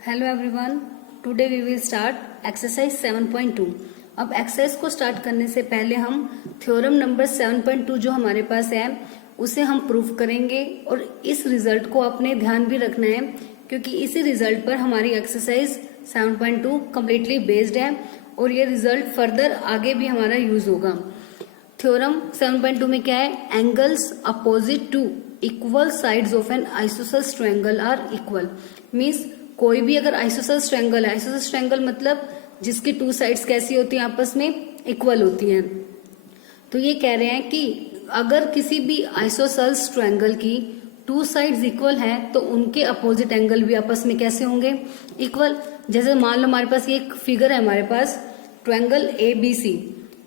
Hello everyone, today we will start exercise 7.2। अब exercise को start करने से पहले हम थ्योरम नंबर 7.2 जो हमारे पास है उसे हम प्रूफ करेंगे और इस रिजल्ट को आपने ध्यान भी रखना है क्योंकि इसी रिजल्ट पर हमारी एक्सरसाइज 7.2 कम्प्लीटली बेस्ड है और ये रिजल्ट फर्दर आगे भी हमारा यूज होगा। थ्योरम 7.2 में क्या है? Angles opposite to equal sides of an isosceles triangle are equal. Means कोई भी अगर आइसोसेलेस ट्रायंगल है, आइसोसेलेस ट्रायंगल मतलब जिसकी टू साइड्स कैसी होती हैं, आपस में इक्वल होती हैं। तो ये कह रहे हैं कि अगर किसी भी आइसोसेलेस ट्रायंगल की टू साइड्स इक्वल हैं तो उनके अपोजिट एंगल भी आपस में कैसे होंगे? इक्वल। जैसे मान लो हमारे पास ये एक फिगर है, हमारे पास ट्रायंगल ABC।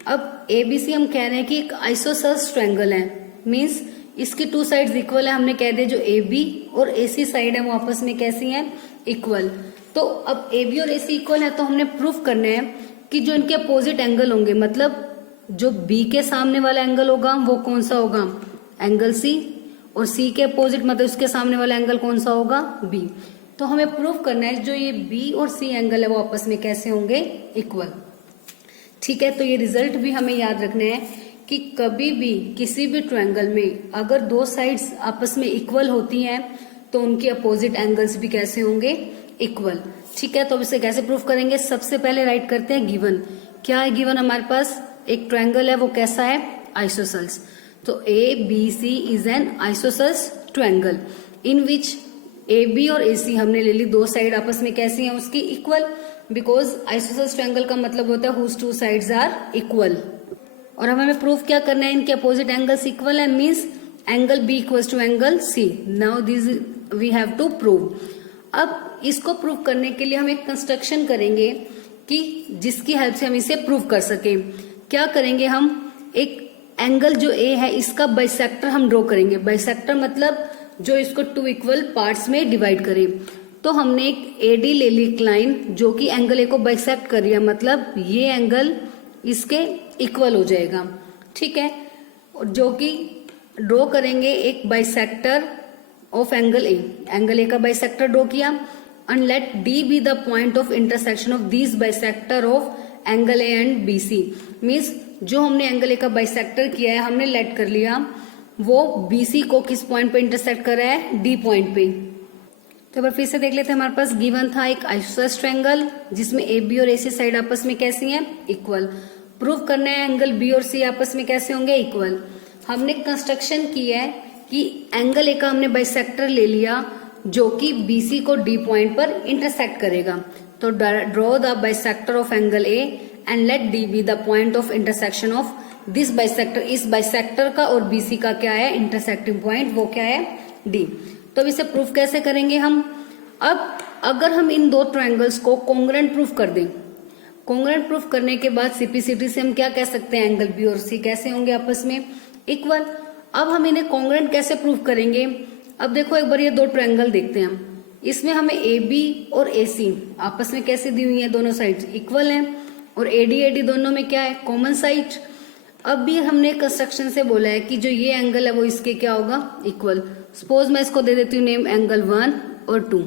अब ABC हम कह रहे हैं कि एक आइसोसेलेस ट्रायंगल है, मीन्स इसकी टू साइड्स इक्वल है। हमने कह दिया जो AB और AC साइड है वो आपस में कैसी हैं? इक्वल। तो अब AB और AC इक्वल है तो हमने प्रूफ करना है कि जो इनके अपोजिट एंगल होंगे, मतलब जो B के सामने वाला एंगल होगा वो कौन सा होगा? Angle C। और C के अपोजिट मतलब उसके सामने वाला एंगल कौन सा होगा? B। तो हमें प्रूफ करना है जो ये B और C एंगल है वो आपस में कैसे होंगे? इक्वल। ठीक है, तो ये रिजल्ट भी हमें याद रखना है कि कभी भी किसी भी ट्रायंगल में अगर दो साइड्स आपस में इक्वल होती हैं तो उनके अपोजिट एंगल्स भी कैसे होंगे? इक्वल। ठीक है, तो अब इसे कैसे प्रूफ करेंगे? सबसे पहले राइट करते हैं गिवन। क्या है गिवन? हमारे पास एक ट्रायंगल है, वो कैसा है? आइसोसेलेस। तो ABC is an isosceles triangle in which AB और AC हमने ले ली, दो साइड आपस में कैसी हैं उसकी? इक्वल। बिकॉज आइसोसेलेस ट्रायंगल का मतलब होता है whose two sides are equal. और हमें प्रूफ क्या करना है? इनके अपोजिट एंगल्स इक्वल है, means angle B equals to angle C। Now this we have to prove. अब इसको प्रूव करने के लिए हम एक कंस्ट्रक्शन करेंगे कि जिसकी हेल्प से हम इसे प्रूव कर सकें। क्या करेंगे? हम एक एंगल जो A है इसका बाइसेक्टर हम ड्रॉ करेंगे। बाइसेक्टर मतलब जो इसको टू इक्वल पार्ट्स में डिवाइड करे। तो हमने एक AD ले ली लाइन जो कि एंगल A को बाइसेक्ट कर रही है, मतलब ये एंगल इसके इक्वल हो जाएगा। ठीक है, और जो कि ड्रॉ करेंगे एक bisector of angle A। Angle A का बाइसेक्टर ड्रॉ किया and let D be the point of intersection of this bisector of angle A and BC। Means जो हमने एंगल A का बाइसेक्टर किया है हमने लेट कर लिया, वो BC को किस पॉइंट पे इंटरसेक्ट कर रहा है? D पॉइंट पे। तो एक बार फिर से देख लेते हैं। हमारे पास गिवन था एक आइसोसेलेस ट्रायंगल जिसमें AB और AC साइड आपस में कैसी हैं? इक्वल। प्रूव करना है एंगल B और C आपस में कैसे होंगे? इक्वल। हमने कंस्ट्रक्शन की है कि एंगल A का हमने बाइसेक्टर ले लिया जो कि BC को D पॉइंट पर इंटरसेक्ट करेगा। तो draw the bisector of angle A and let D be the point of intersection of this bisector. इस बाइसेक्टर का और BC का क्या है? इंटरसेक्टिंग पॉइंट, वो क्या है? D। तो अब इसे प्रूफ कैसे करेंगे हम? अब अगर हम इन दो ट्रायंगल्स को कॉन्ग्रुएंट प्रूफ कर दें, कॉन्ग्रुएंट प्रूफ करने के बाद सिंप्लिसिटी से हम क्या कह सकते हैं? एंगल B और C कैसे होंगे आपस में? इक्वल। अब हम इन्हें कॉन्ग्रुएंट कैसे प्रूफ करेंगे? अब देखो एक बार ये दो ट्रायंगल देखते हैं हम। इसमें हमें AB और AC आपस में कैसे दी हुई है? दोनों साइड इक्वल हैं और AD दोनों में क्या है? Common side. अब भी हमने कंस्ट्रक्शन से बोला है कि जो ये एंगल है वो इसके क्या होगा? इक्वल। सपोज मैं इसको दे देती हूँ नेम एंगल 1 और 2।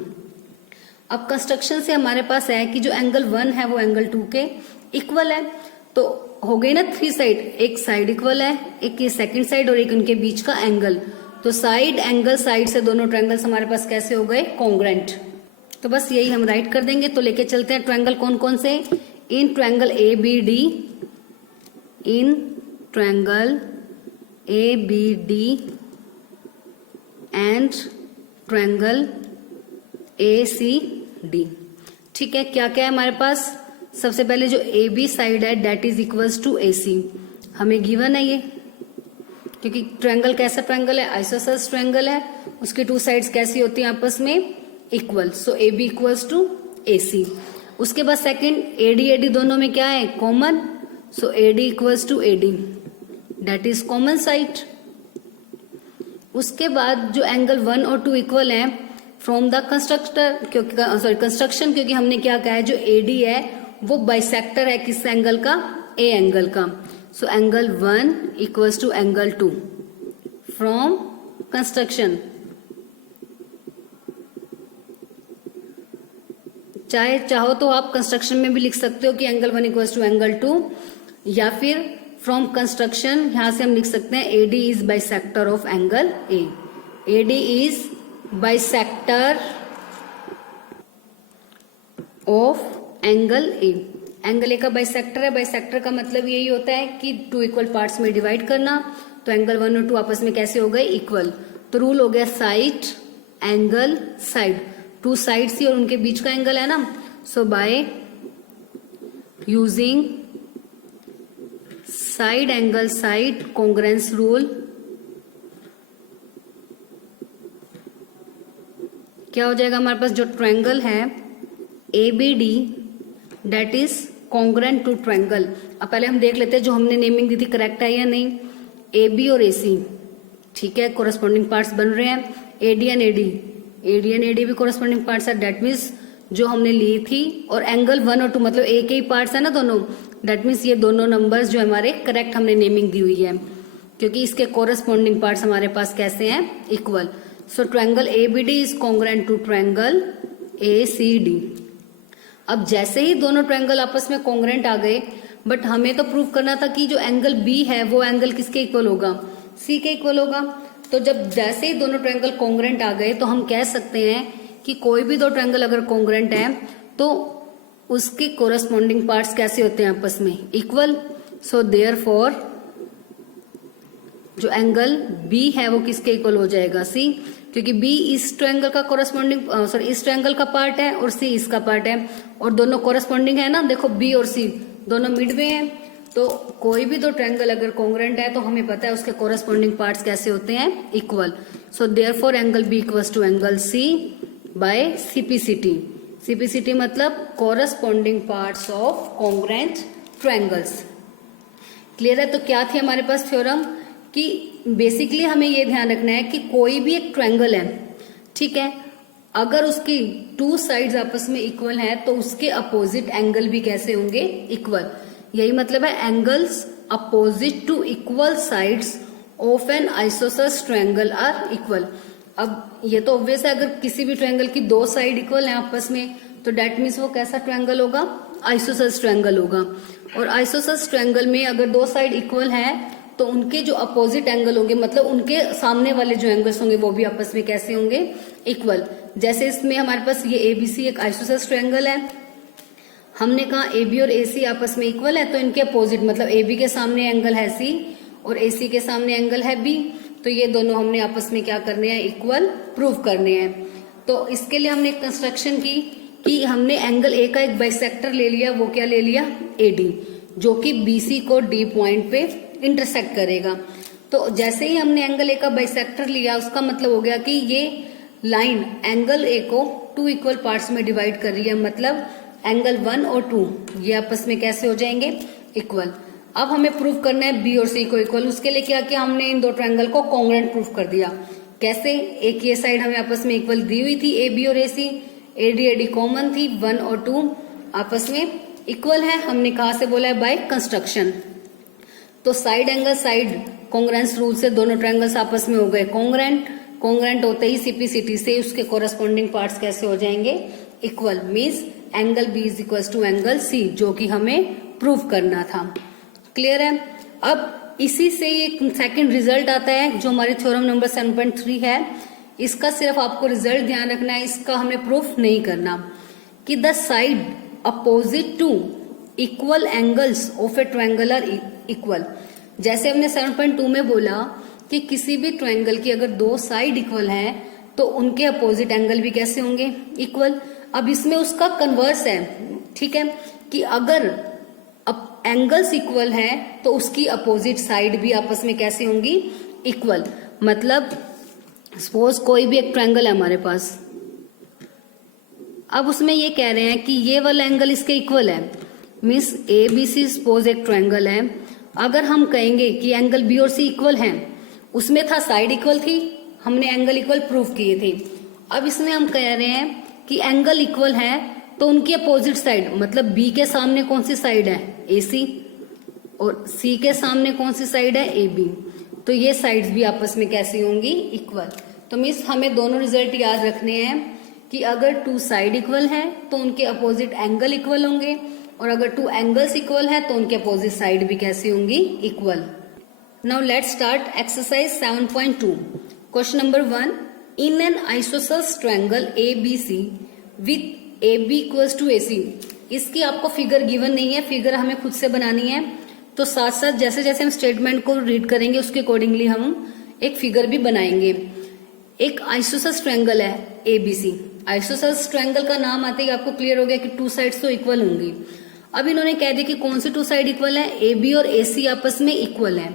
अब कंस्ट्रक्शन से हमारे पास है कि जो एंगल 1 है वो एंगल 2 के इक्वल है। तो हो गई ना थ्री साइड, एक साइड इक्वल है, एक ये सेकंड साइड और एक उनके बीच का एंगल। तो साइड एंगल साइड से दोनों ट्रायंगल्स हमारे पास कैसे हो गए? कॉन्ग्रुएंट। तो बस यही हम राइट कर देंगे। तो लेके चलते हैं ट्रायंगल कौन कौन से? In triangle ABD, in triangle ABD and triangle ACD। ठीक है, क्या क्या है हमारे पास? सबसे पहले जो AB साइड है that is equals to AC, हमें गिवन है ये, क्योंकि ट्रायंगल कैसा ट्रायंगल है? आइसोसेलेस ट्रायंगल है, उसकी टू साइड्स कैसी होती हैं आपस में? Equal. So AB equals to AC। उसके बाद सेकंड AD दोनों में क्या है? Common. So AD equals to AD, that is common side. उसके बाद जो एंगल 1 और 2 इक्वल है फ्रॉम द कंस्ट्रक्टर, क्योंकि कंस्ट्रक्शन, क्योंकि हमने क्या कहा है जो AD है वो बाइसेक्टर है किस एंगल का? A एंगल का। So angle 1 equals to angle 2 from construction. चाहो तो आप कंस्ट्रक्शन में भी लिख सकते हो कि एंगल 1 इक्वल्स टू एंगल 2, या फिर फ्रॉम कंस्ट्रक्शन यहां से हम लिख सकते हैं AD is bisector of angle A. AD is bisector of angle A. Angle A का बाइसेक्टर है। बाइसेक्टर का मतलब यही होता है कि 2 इक्वल पार्ट्स में डिवाइड करना। तो एंगल 1 और 2 आपस में कैसे हो गए? इक्वल। तो रूल हो गया साइड एंगल साइड, 2 साइड्स ही और उनके बीच का एंगल है ना। So by using side angle side congruence rule, क्या हो जाएगा हमारे पास? जो ट्रायंगल है ABD that is congruent to triangle. अब पहले हम देख लेते हैं जो हमने नेमिंग दी थी करेक्ट है या नहीं। AB और AC, ठीक है, कोरस्पॉन्डिंग पार्ट्स बन रहे हैं। AD एंड AD भी कोरस्पॉन्डिंग पार्ट्स है, दैट मीन्स जो हमने ली थी। और एंगल 1 और 2 मतलब एक ही पार्ट्स है ना दोनों, दैट मीन्स ये दोनों नंबर्स जो हमारे करेक्ट हमने नेमिंग दी हुई है, क्योंकि इसके कोरस्पॉन्डिंग पार्ट्स हमारे पास कैसे हैं? Equal. So triangle ABD is congruent to triangle ACD। अब जैसे ही दोनों ट्रायंगल आपस में कॉन्ग्रेंट आ गए, बट हमें तो प्रूव करना था कि जो एंगल B है वो एंगल किसके इक्वल होगा? C के इक्वल होगा। तो जब जैसे ही दोनों ट्रायंगल कॉन्ग्रेंट आ गए तो हम कह सकते हैं कि कोई भी 2 ट्रायंगल अगर कॉन्ग्रेंट है तो उसके कोरस्पॉन्डिंग पार्ट्स कैसे होते हैं? आपस में इक्वल। सो देयरफॉर जो एंगल B है वो किसके इक्वल हो जाएगा? C, क्योंकि B इस ट्रायंगल का कोरस्पॉन्डिंग इस ट्रायंगल का पार्ट है और C इसका पार्ट है, और दोनों कोरस्पॉन्डिंग है ना। देखो B और C दोनों मिडवे हैं, तो कोई भी 2 ट्रायंगल अगर कॉन्ग्रेंट है तो हमें पता है उसके कोरस्पॉन्डिंग पार्ट्स कैसे होते हैं? Equal. So therefore angle B equals to angle C by CPCT। CPCT मतलब corresponding parts of congruent triangles. Clear है? तो क्या थी हमारे पास थ्योरम कि बेसिकली हमें ये ध्यान रखना है कि कोई भी एक ट्रायंगल है, ठीक है, अगर उसकी 2 साइड्स आपस में इक्वल है तो उसके अपोजिट एंगल भी कैसे होंगे? इक्वल। यही मतलब है angles opposite to equal sides of an आइसोसस ट्रायंगल आर इक्वल। अब ये तो ऑब्वियस है, अगर किसी भी ट्रायंगल की 2 साइड इक्वल है आपस में तो डेट मीन्स वो कैसा ट्रायंगल होगा? आइसोसस ट्रायंगल होगा। और आइसोसस ट्रायंगल में अगर 2 साइड इक्वल है तो उनके जो अपोजिट एंगल होंगे, मतलब उनके सामने वाले जो एंगल्स होंगे वो भी आपस में कैसे होंगे? इक्वल। जैसे इसमें हमारे पास ये ABC एक आइसोसस ट्रायंगल है, हमने कहा AB और AC आपस में इक्वल है, तो इनके अपोजिट मतलब AB के सामने एंगल है C और AC के सामने एंगल है B, तो ये दोनों हमने आपस में क्या करने हैं? इक्वल प्रूव करने हैं। तो इसके लिए हमने एक कंस्ट्रक्शन की कि हमने एंगल A का एक बाइसेक्टर ले लिया, वो क्या ले लिया? AD, जो कि BC को D पॉइंट पे इंटरसेक्ट करेगा। तो जैसे ही हमने एंगल A का बाइसेक्टर लिया, उसका मतलब हो गया कि ये लाइन एंगल A को 2 इक्वल पार्ट्स में डिवाइड कर रही है, मतलब एंगल 1 और 2 ये आपस में कैसे हो जाएंगे? इक्वल। अब हमें प्रूव करना है B और C को इक्वल। उसके लिए क्या किया हमने? इन 2 ट्रायंगल को कॉन्ग्रेंट प्रूव कर दिया। कैसे? एक ये साइड हमें आपस में इक्वल दी हुई थी AB और AC, AD कॉमन थी, 1 और 2 आपस में इक्वल है। हमने कहा से बोला है? By construction. तो side angle side congruence rule से दोनों ट्रायंगल्स आपस में हो गए कॉन्ग्रेंट। कॉन्ग्रेंट होते ही CPCT से उसके कोरस्पॉन्डिंग पार्ट्स कैसे हो जाएंगे? Equal. Means angle B is equal to angle C, जो कि हमें प्रूव करना था। क्लियर है? अब इसी से एक सेकंड रिजल्ट आता है जो हमारे थ्योरम नंबर 7.3 है। इसका सिर्फ आपको रिजल्ट ध्यान रखना है, इसका हमें प्रूफ नहीं करना। कि the side opposite to equal angles of a triangle are equal. जैसे हमने 7.2 में बोला कि किसी भी ट्रायंगल की अगर 2 साइड इक्वल है तो उनके अपोजिट एंगल भी कैसे होंगे? इक्वल। अब इसमें उसका कन्वर्स है, ठीक है, कि अगर एंगल्स इक्वल है तो उसकी अपोजिट साइड भी आपस में कैसे होंगी? इक्वल। मतलब सपोज कोई भी एक ट्रायंगल है हमारे पास, अब उसमें ये कह रहे हैं कि ये वाला एंगल इसके इक्वल है। मीन्स ABC सपोज एक ट्रायंगल है, अगर हम कहेंगे कि एंगल B और C इक्वल हैं, उसमें था साइड इक्वल थी, हमने एंगल इक्वल प्रूव किए थे। अब इसमें हम कह रहे हैं कि एंगल इक्वल है तो उनकी अपोजिट साइड, मतलब B के सामने कौन सी साइड है? AC, और C के सामने कौन सी साइड है? AB। तो ये साइड्स भी आपस में कैसी होंगी? इक्वल। तो मीन्स हमें दोनों रिजल्ट याद रखने हैं कि अगर टू साइड इक्वल है तो उनके अपोजिट एंगल इक्वल होंगे, और अगर टू एंगल्स इक्वल है तो उनके अपोजिट साइड भी कैसी होंगी, equal. Now let's start exercise 7.2। Question number 1, in an isosceles triangle ABC with AB equals to AC। इसकी आपको फिगर गिवन नहीं है, फिगर हमें खुद से बनानी है। तो साथ साथ जैसे जैसे हम स्टेटमेंट को रीड करेंगे उसके अकॉर्डिंगली हम एक फिगर भी बनाएंगे। एक आइसोसेलेस ट्रायंगल है ABC। आइसोसेलेस ट्रायंगल का नाम आते ही आपको क्लियर हो गया कि टू साइड्स तो इक्वल होंगी। अब इन्होंने कह दिया कि कौन सी टू साइड इक्वल है, AB और AC आपस में इक्वल है।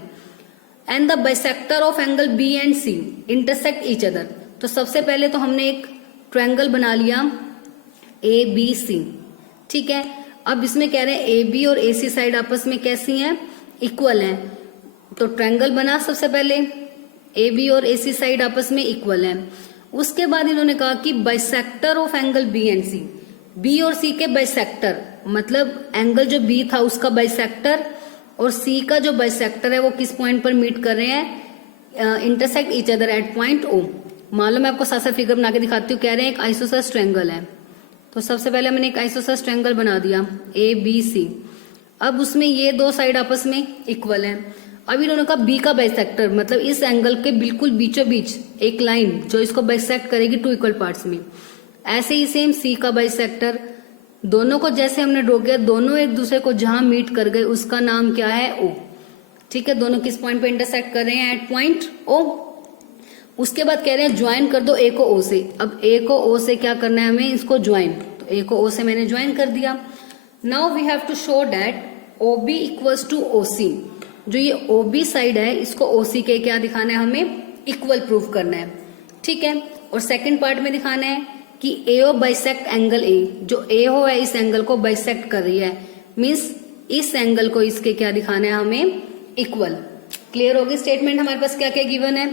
And the bisector of angle B and C intersect each other. तो सबसे पहले तो हमने एक ट्रायंगल बना लिया ABC, ठीक है। अब इसमें कह रहे हैं AB और AC साइड आपस में कैसी हैं, इक्वल हैं। तो ट्रायंगल बना सबसे पहले, AB और AC साइड आपस में इक्वल हैं। उसके बाद इन्होंने कहा कि bisector of angle B and C, B और C के बाइसेक्टर, मतलब एंगल जो B था उसका बाइसेक्टर और C का जो बाइसेक्टर है वो किस पॉइंट पर मीट कर रहे हैं, intersect each other at point O। मान लो मैं आपको साथ साथ फिगर बना के दिखाती हूँ। कह रहे हैं एक आइसोसेलेस ट्रायंगल है, तो सबसे पहले मैंने एक आइसोसेलेस ट्रायंगल बना दिया ABC। अब उसमें ये दो साइड आपस में इक्वल है। अब इन्होंने कहा B का बाइसेक्टर, मतलब इस एंगल के बिल्कुल बीचों बीच एक लाइन जो इसको बाइसेक्ट करेगी टू इक्वल पार्ट्स में। ऐसे ही सेम C का बाइसेक्टर, दोनों को जैसे हमने ड्रॉ किया, दोनों एक दूसरे को जहां मीट कर गए उसका नाम क्या है, O, ठीक है। दोनों किस पॉइंट पे इंटरसेक्ट कर रहे हैं, एट पॉइंट O। उसके बाद कह रहे हैं ज्वाइन कर दो A को O से। अब A को O से क्या करना है हमें, इसको ज्वाइन। तो A को O से मैंने ज्वाइन कर दिया। Now we have to show that OB equals to OC। जो ये OB साइड है इसको OC के क्या दिखाना है, हमें इक्वल प्रूव करना है, ठीक है। और सेकंड पार्ट में दिखाना है कि AO बाइसेक्ट एंगल A, जो AO है इस एंगल को बाइसेक्ट कर रही है, मीन्स इस एंगल को इसके क्या दिखाना है, हमें इक्वल। क्लियर होगी स्टेटमेंट। हमारे पास क्या क्या गिवन है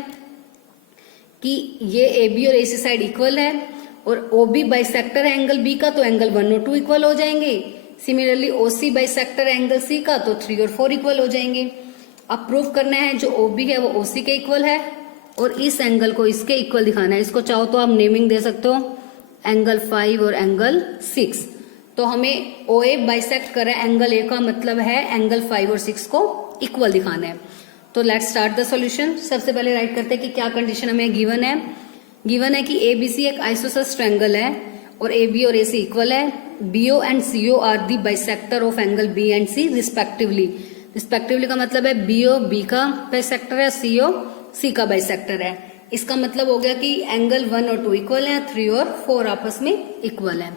कि ये AB और AC साइड इक्वल है और OB बाइसेक्टर है एंगल B का, तो एंगल 1 और 2 इक्वल हो जाएंगे। Similarly OC bisector angle C का, तो 3 और 4 इक्वल हो जाएंगे। अब प्रूव करना है जो OB है वो OC के इक्वल है और इस एंगल को इसके इक्वल दिखाना है। इसको चाहो तो आप नेमिंग दे सकते हो, एंगल 5 और एंगल 6। तो हमें OA बाइसेक्ट कर रहा है एंगल A का मतलब है एंगल 5 और 6 को इक्वल दिखाना है। तो लेट्स स्टार्ट द सॉल्यूशन। सबसे पहले राइट करते हैं कि क्या कंडीशन हमें गिवन है। गिवन है कि ABC एक आइसोसेलेस ट्रायंगल है और AB और AC इक्वल है। BO and CO are the bisector of angle B and C respectively. Respectively का मतलब है BO B का बाइसेक्टर है, CO C का बाइसेक्टर है। इसका मतलब हो गया कि एंगल 1 और 2 इक्वल है, 3 और 4 आपस में इक्वल है।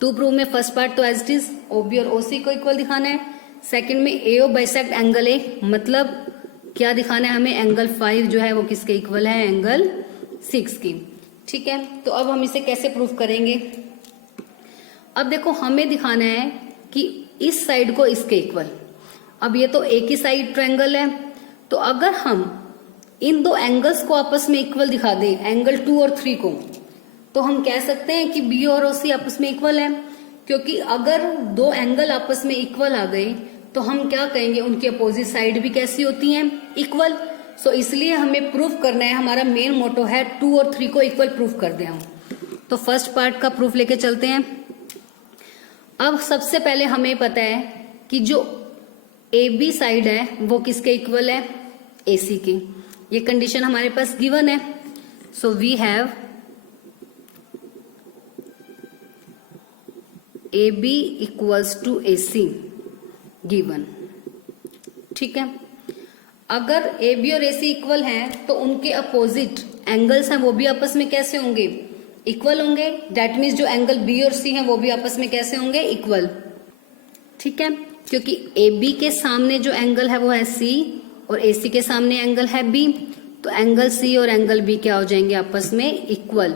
टू प्रूव में फर्स्ट पार्ट तो एज इट इज OB और OC को इक्वल दिखाना है। सेकंड में AO बाइसेक्ट एंगल A, मतलब क्या दिखाना है हमें, एंगल 5 जो है वो किसके इक्वल है, एंगल 6 की, ठीक है। तो अब हम इसे कैसे प्रूव करेंगे। अब देखो हमें दिखाना है कि इस साइड को इसके इक्वल। अब ये तो एक ही साइड ट्रायंगल है, तो अगर हम इन दो एंगल्स को आपस में इक्वल दिखा दें, एंगल 2 और 3 को, तो हम कह सकते हैं कि BO और OC आपस में इक्वल है। क्योंकि अगर दो एंगल आपस में इक्वल आ गए तो हम क्या कहेंगे, उनकी अपोजिट साइड भी कैसी होती हैं, इक्वल। सो इसलिए हमें प्रूफ करना है, हमारा मेन मोटो है 2 और 3 को इक्वल प्रूफ कर दें हम। तो फर्स्ट पार्ट का प्रूफ लेके चलते हैं। अब सबसे पहले हमें पता है कि जो AB साइड है वो किसके इक्वल है, AC की। ये कंडीशन हमारे पास गिवन है। So we have AB equals to AC given, ठीक है। अगर AB और AC इक्वल हैं तो उनके अपोजिट एंगल्स हैं वो भी आपस में कैसे होंगे, इक्वल होंगे। दैट मीन्स जो एंगल B और C हैं वो भी आपस में कैसे होंगे, इक्वल, ठीक है। क्योंकि AB के सामने जो एंगल है वो है C और AC के सामने एंगल है B, तो एंगल C और एंगल B क्या हो जाएंगे, आपस में इक्वल।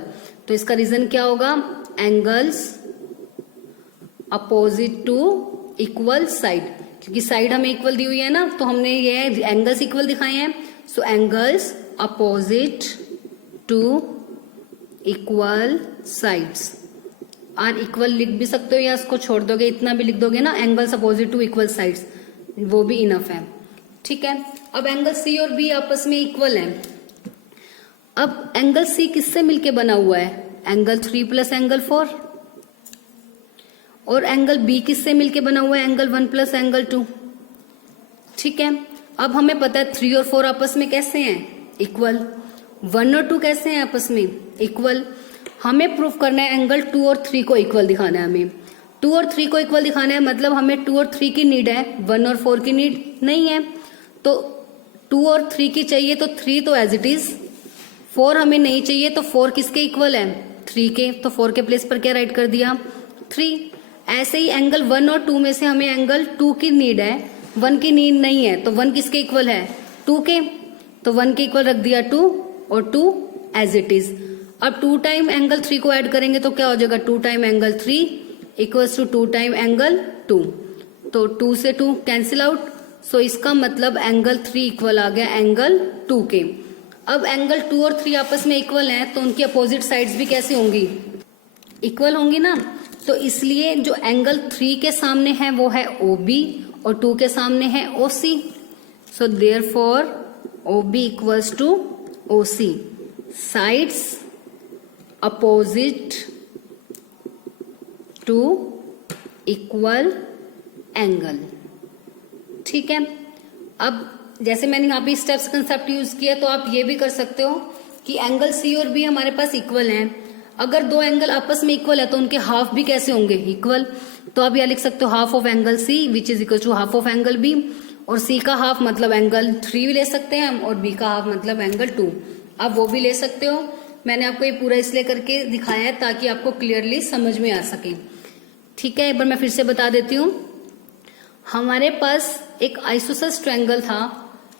तो इसका रीजन क्या होगा, angles opposite to equal side. क्योंकि साइड हमें इक्वल दी हुई है ना, तो हमने ये एंगल्स इक्वल दिखाए हैं। So angles opposite to equal sides are equal लिख भी सकते हो या इसको छोड़ दोगे, इतना भी लिख दोगे ना, angles opposite to equal sides, वो भी इनफ है, ठीक है। अब एंगल C और B आपस में इक्वल है। अब एंगल C किससे मिलके बना हुआ है, एंगल 3 प्लस एंगल 4। और एंगल बी किससे मिलके बना हुआ है? Angle 1 plus angle 2। ठीक है, अब हमें पता है 3 और 4 आपस में कैसे हैं? इक्वल। 1 और 2 कैसे हैं आपस में? इक्वल। हमें प्रूफ करना है एंगल 2 और 3 को इक्वल दिखाना है हमें। 2 और 3 को इक्वल दिखाना है मतलब हमें 2 और 3 की नीड है, 1 और 4 की नीड नहीं है। तो 2 और 3 की चाहिए तो 3 तो एज इट इज, 4 हमें नहीं चाहिए तो 4 किसके इक्वल है? 3 के। तो 4 के प्लेस पर क्या राइट कर दिया? 3। ऐसे ही एंगल 1 और 2 में से हमें एंगल 2 की नीड है, 1 की नीड नहीं है, तो 1 किसके इक्वल है? 2 के। तो 1 के इक्वल रख दिया 2 और 2 एज इट इज। अब 2 टाइम एंगल 3 को ऐड करेंगे तो क्या हो जाएगा? 2 time angle 3 equals to 2 time angle 2। तो 2 से 2 कैंसिल आउट। सो इसका मतलब एंगल 3 इक्वल आ गया एंगल 2 के। अब एंगल 2 और 3 आपस में इक्वल हैं तो उनकी अपोजिट साइड्स भी कैसी होंगी? इक्वल होंगी ना। तो इसलिए जो एंगल 3 के सामने है वो है OB और 2 के सामने है OC। So therefore OB equals to OC। Sides opposite to equal angle. ठीक है, अब जैसे मैंने यहाँ पे स्टेप्स कंसेप्ट यूज किया तो आप ये भी कर सकते हो कि एंगल C और B हमारे पास इक्वल हैं। अगर दो एंगल आपस में इक्वल है तो उनके हाफ भी कैसे होंगे? इक्वल। तो आप यह लिख सकते हो half of angle C which is equal to half of angle B। और C का हाफ मतलब एंगल 3 भी ले सकते हैं हम और B का हाफ मतलब एंगल 2। आप वो भी ले सकते हो। मैंने आपको ये पूरा इसलिए करके दिखाया है ताकि आपको क्लियरली समझ में आ सके। ठीक है, एक बार मैं फिर से बता देती हूँ। हमारे पास एक आइसोसेलेस ट्रायंगल था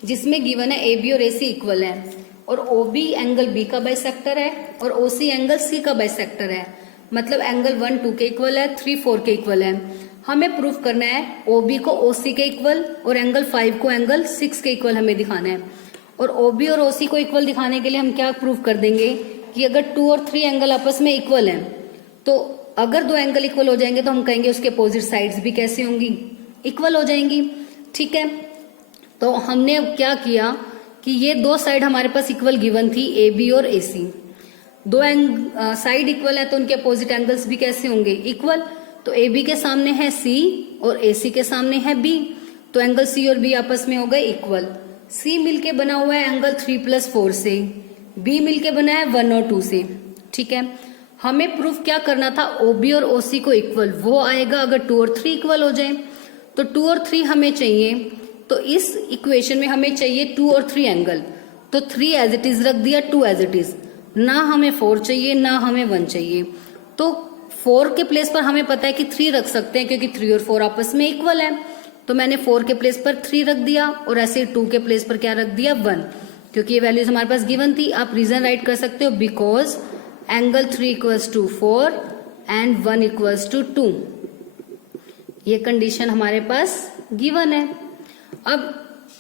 जिसमें गिवन है AB और AC इक्वल है और OB एंगल B का बाइसेक्टर है और OC एंगल C का बाइसेक्टर है। मतलब एंगल 1 2 के इक्वल है, 3 4 के इक्वल है। हमें प्रूफ करना है OB को OC के इक्वल और एंगल 5 को एंगल 6 के इक्वल हमें दिखाना है। और OB और OC को इक्वल दिखाने के लिए हम क्या प्रूफ कर देंगे कि अगर 2 और 3 एंगल आपस में इक्वल है तो अगर दो एंगल इक्वल हो जाएंगे तो हम कहेंगे उसके अपोजिट साइड्स भी कैसी होंगी? इक्वल हो जाएंगी। ठीक है, तो हमने अब क्या किया कि ये दो साइड हमारे पास इक्वल गिवन थी AB और AC। दो साइड इक्वल है तो उनके अपोजिट एंगल्स भी कैसे होंगे? इक्वल। तो AB के सामने है C और AC के सामने है B, तो एंगल C और B आपस में हो गए इक्वल। C मिलके बना हुआ है एंगल 3 + 4 से, B मिलके बना है 1 और 2 से। ठीक है, हमें प्रूफ क्या करना था? OB और OC को इक्वल वो आएगा अगर 2 और 3 इक्वल हो जाए। तो 2 और 3 हमें चाहिए, तो इस इक्वेशन में हमें चाहिए 2 और 3 एंगल। तो 3 एज इट इज रख दिया, 2 एज इट इज। ना हमें 4 चाहिए ना हमें 1 चाहिए। तो 4 के प्लेस पर हमें पता है कि 3 रख सकते हैं क्योंकि 3 और 4 आपस में इक्वल है। तो मैंने 4 के प्लेस पर 3 रख दिया और ऐसे 2 के प्लेस पर क्या रख दिया? 1, क्योंकि ये वैल्यूज हमारे पास गिवन थी। आप रीजन राइट कर सकते हो because angle 3 equals to 4 and 1 equals to 2। ये कंडीशन हमारे पास गिवन है। अब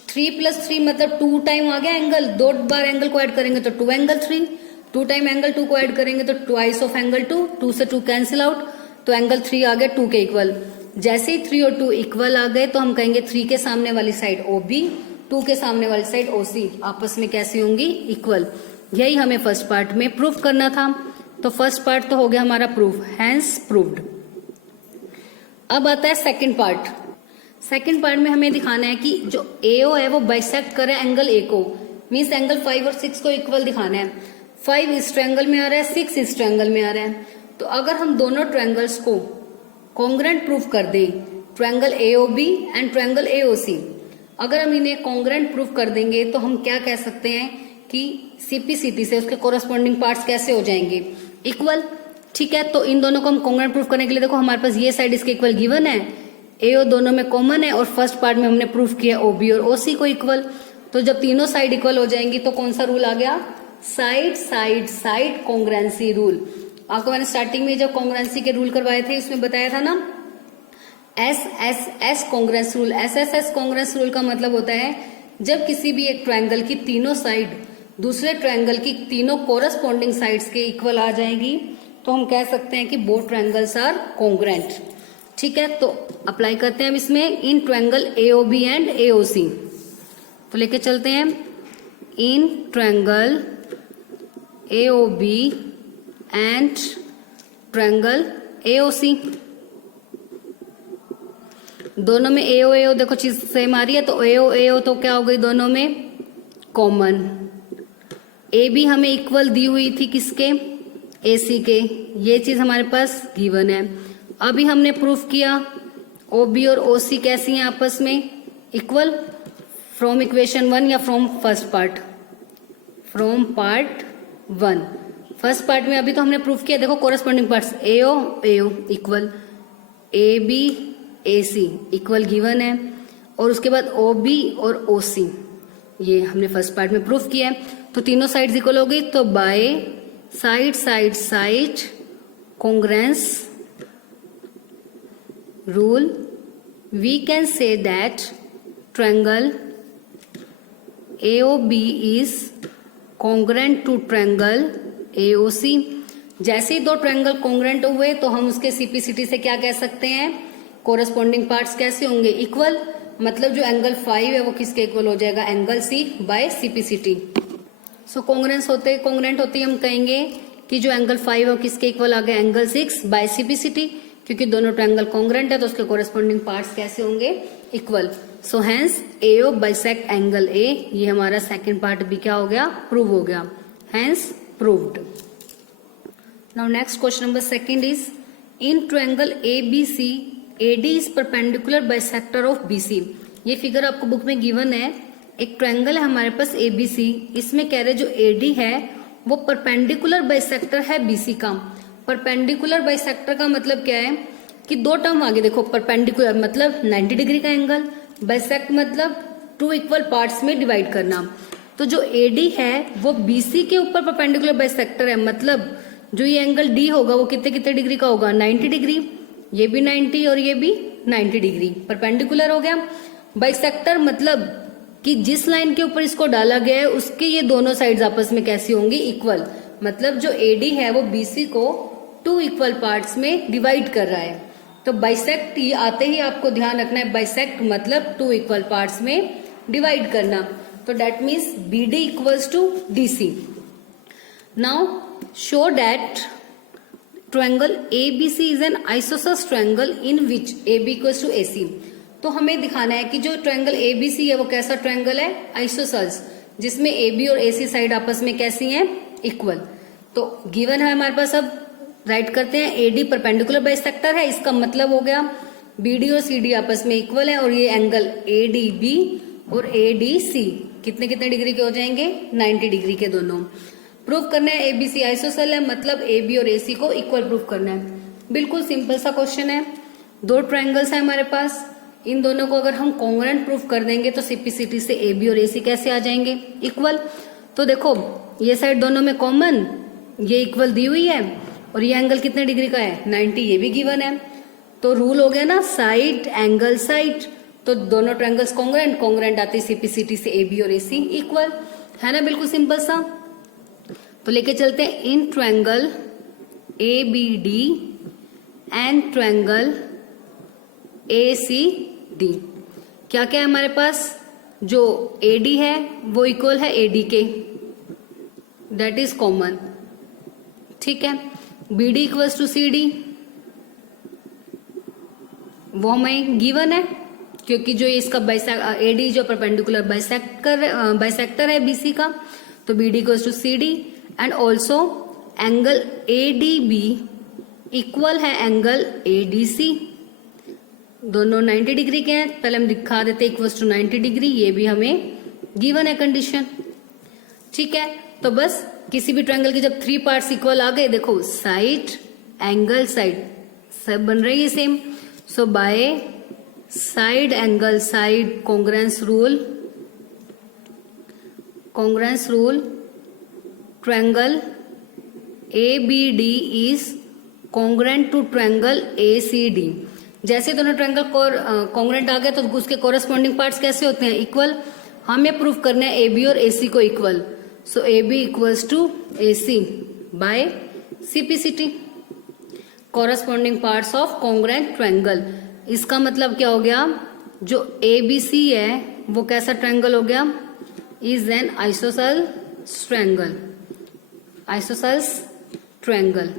3 + 3 मतलब 2 टाइम आ गया एंगल। 2 बार एंगल को ऐड करेंगे तो 2 एंगल 3, 2 टाइम एंगल 2 को ऐड करेंगे तो ट्वाइस ऑफ एंगल 2, 2 से 2 कैंसिल आउट, तो एंगल 3 आ गया 2 के इक्वल। जैसे ही 3 और 2 इक्वल आ गए तो हम कहेंगे 3 के सामने वाली साइड OB, 2 के सामने वाली साइड OC आपस में कैसी होंगी? इक्वल। यही हमें फर्स्ट पार्ट में प्रूफ करना था। तो फर्स्ट पार्ट तो हो गया हमारा प्रूफ, हैंस प्रूव्ड। अब आता है सेकंड पार्ट। सेकंड पार्ट में हमें दिखाना है कि जो AO है वो बाइसेक्ट करे एंगल A को, मीन्स एंगल 5 और 6 को इक्वल दिखाना है। 5 इस ट्रायंगल में आ रहा है, 6 इस ट्रायंगल में आ रहा है। तो अगर हम दोनों ट्रायंगल्स को कॉन्ग्रेंट प्रूफ कर दें, triangle AOB and triangle AOC, अगर हम इन्हें कॉन्ग्रेंट प्रूफ कर देंगे तो हम क्या कह सकते हैं कि CP/CT से उसके कोरस्पॉन्डिंग पार्ट्स कैसे हो जाएंगे? इक्वल। ठीक है, तो इन दोनों को हम कॉन्ग्रेंट प्रूफ करने के लिए देखो हमारे पास ये साइड इसके इक्वल गिवन है, AO दोनों में कॉमन है और फर्स्ट पार्ट में हमने प्रूफ किया OB और OC को इक्वल। तो जब तीनों साइड इक्वल हो जाएंगी तो कौन सा रूल आ गया? Side side side कॉन्ग्रेंसी rule. आपको मैंने स्टार्टिंग में जब कॉन्ग्रेंसी के रूल करवाए थे उसमें बताया था ना, SSS congruence rule. SSS congruence rule का मतलब होता है जब किसी भी एक ट्रायंगल की तीनों साइड दूसरे ट्रायंगल की तीनों कोरस्पॉन्डिंग साइड्स के इक्वल आ जाएगी तो हम कह सकते हैं कि बोथ ट्रायंगल्स आर कॉन्ग्रेंट। ठीक है, तो अप्लाई करते हैं हम इसमें in triangle AOB and AOC। तो लेके चलते हैं in triangle AOB and triangle AOC। दोनों में AO देखो चीज सेम आ रही है, तो AO तो क्या हो गई दोनों में कॉमन। AB हमें इक्वल दी हुई थी किसके, AC के, ये चीज हमारे पास गिवन है। अभी हमने प्रूफ किया OB और OC कैसी हैं आपस में, इक्वल, फ्रॉम इक्वेशन 1 या from first part, from part 1। First part में अभी तो हमने प्रूफ किया, देखो corresponding parts AO equal, AB AC equal given है, और उसके बाद OB और OC ये हमने फर्स्ट पार्ट में प्रूफ किया है। तो तीनों साइड्स इक्वल हो गई, तो by side congruence rule we can say that triangle AOB is congruent to triangle AOC। जैसे ही दो ट्रायंगल कॉन्ग्रेंट हुए तो हम उसके CPCT से क्या कह सकते हैं, कोरस्पॉन्डिंग पार्ट्स कैसे होंगे, इक्वल। मतलब जो एंगल 5 है वो किसके इक्वल हो जाएगा, angle C by CPCT। So congruent होते ही हम कहेंगे कि जो एंगल 5 है वो किसके इक्वल आ गया, एंगल 6 बाय CPCT। क्योंकि दोनों ट्रायंगल कॉन्ग्रेंट है तो उसके कोरस्पॉन्डिंग पार्ट्स कैसे होंगे, equal. So hence AO bisect angle A, ये हमारा सेकंड पार्ट भी क्या हो गया, प्रूव हो गया, hence proved. Now next question number second is, in triangle ABC AD is perpendicular bisector of BC। ये फिगर आपको बुक में गिवन है, एक ट्रायंगल है हमारे पास ABC, इसमें कह रहे जो AD है वो परपेंडिकुलर बाइसेक्टर है BC का। परपेंडिकुलर बाइसेक्टर का मतलब क्या है कि दो टर्म आगे देखो, परपेंडिकुलर मतलब 90 डिग्री का एंगल, बाइसेक्ट मतलब टू इक्वल पार्ट्स में डिवाइड करना। तो जो AD है वो BC के ऊपर परपेंडिकुलर बाइसेक्टर है, मतलब जो ये एंगल D होगा वो कितने कितने डिग्री का होगा, 90 डिग्री, ये भी 90 और ये भी 90 डिग्री, परपेंडिकुलर हो गया। बाइसेक्टर मतलब कि जिस लाइन के ऊपर इसको डाला गया है उसके ये दोनों साइड्स आपस में कैसी होंगी, इक्वल। मतलब जो AD है वो BC को टू इक्वल पार्ट्स में डिवाइड कर रहा है। तो बाइसेक्ट आते ही आपको ध्यान रखना है, बाइसेक्ट मतलब टू इक्वल पार्ट्स में डिवाइड करना। तो that means BD equals to DC। Now show that triangle ABC is an isosceles triangle in which AB equals to AC। तो हमें दिखाना है कि जो ट्रायंगल ABC है वो कैसा ट्रायंगल है, आइसोसेलेस, जिसमें AB और AC साइड आपस में कैसी हैं, इक्वल। तो गिवन है हमारे पास, अब राइट करते हैं, AD परपेंडिकुलर बाइसेक्टर है, इसका मतलब हो गया BD और CD आपस में इक्वल है, और ये एंगल ADB और ADC कितने कितने डिग्री के हो जाएंगे, 90 डिग्री के दोनों। प्रूफ करना है ABC आइसोसेल है, मतलब AB और AC को इक्वल प्रूफ करना है। बिल्कुल सिंपल सा क्वेश्चन है, दो ट्रायंगल्स है हमारे पास, इन दोनों को अगर हम कॉन्ग्रुएंट प्रूफ कर देंगे तो CPCT से AB और AC कैसे आ जाएंगे, इक्वल। तो देखो ये साइड दोनों में कॉमन, ये इक्वल दी हुई है, और ये एंगल कितने डिग्री का है, 90, ये भी गिवन है। तो रूल हो गया ना, साइड एंगल साइड, तो दोनों ट्रायंगल्स कॉन्ग्रुएंट आते हैं CPCT से AB और AC इक्वल, है ना, बिल्कुल सिंपल सा। तो लेके चलते हैं, in triangle ABD and triangle ACD क्या क्या है हमारे पास, जो AD है वो इक्वल है AD के, दैट इज कॉमन, ठीक है। BD इक्वल्स टू CD वो हमें गिवन है, क्योंकि जो इसका AD जो परपेंडिकुलर बाइसेक्टर है BC का, तो BD equals to CD। And also angle ADB equal है एंगल ADC, दोनों 90 डिग्री के हैं। पहले हम दिखा देते इक्वल्स टू 90 डिग्री, ये भी हमें गिवन है कंडीशन, ठीक है। तो बस किसी भी ट्रायंगल के जब 3 पार्ट्स इक्वल आ गए, देखो साइड एंगल साइड सब बन रही है same. So by side angle side congruence rule triangle ABD is congruent to triangle ACD। जैसे दोनों ट्रायंगल कॉन्ग्रुएंट आ गए तो उसके कोरस्पॉन्डिंग पार्ट्स कैसे होते हैं, इक्वल। हमें प्रूफ करना है AB और AC को equal, so AB equals to AC by CPCT, corresponding parts of congruent triangle. इसका मतलब क्या हो गया, जो ABC है वो कैसा ट्रायंगल हो गया, is an isosceles triangle, isosceles triangle.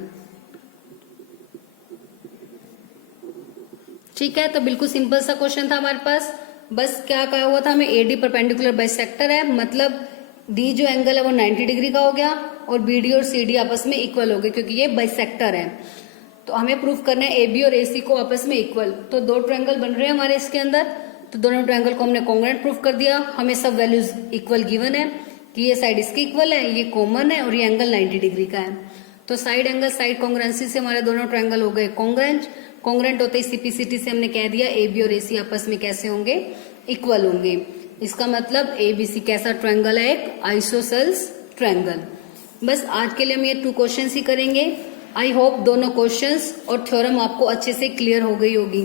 ठीक है, तो बिल्कुल सिंपल सा क्वेश्चन था हमारे पास। बस क्या कहा हुआ था हमें, एडी परपेंडिकुलर बाइसेक्टर है, मतलब डी जो एंगल है वो 90 डिग्री का हो गया और बीडी और सीडी आपस में इक्वल हो गए क्योंकि ये बाइसेक्टर है। तो हमें प्रूफ करना है एबी और एसी को आपस में इक्वल। तो दो ट्रायंगल बन रहे हैं हमारे इसके अंदर, तो दोनों ट्रायंगल को हमने कॉन्ग्रुएंट प्रूफ कर दिया। हमें सब वैल्यूज इक्वल गिवन है कि ये साइड इसकी इक्वल है, ये कॉमन है और ये एंगल 90 डिग्री का है। तो साइड एंगल साइड कॉन्ग्रुएंसी से हमारे दोनों ट्रायंगल हो गए कॉन्ग्रुएंट। कॉन्ग्रुएंट होते ही सीपीसीटी से हमने कह दिया एबी और एसी आपस में कैसे होंगे, इक्वल होंगे। इसका मतलब एबीसी कैसा ट्रायंगल है, एक आइसोसेल्स ट्रायंगल। बस आज के लिए हम ये 2 क्वेश्चंस ही करेंगे। आई होप दोनों क्वेश्चंस और थ्योरम आपको अच्छे से क्लियर हो गई होगी।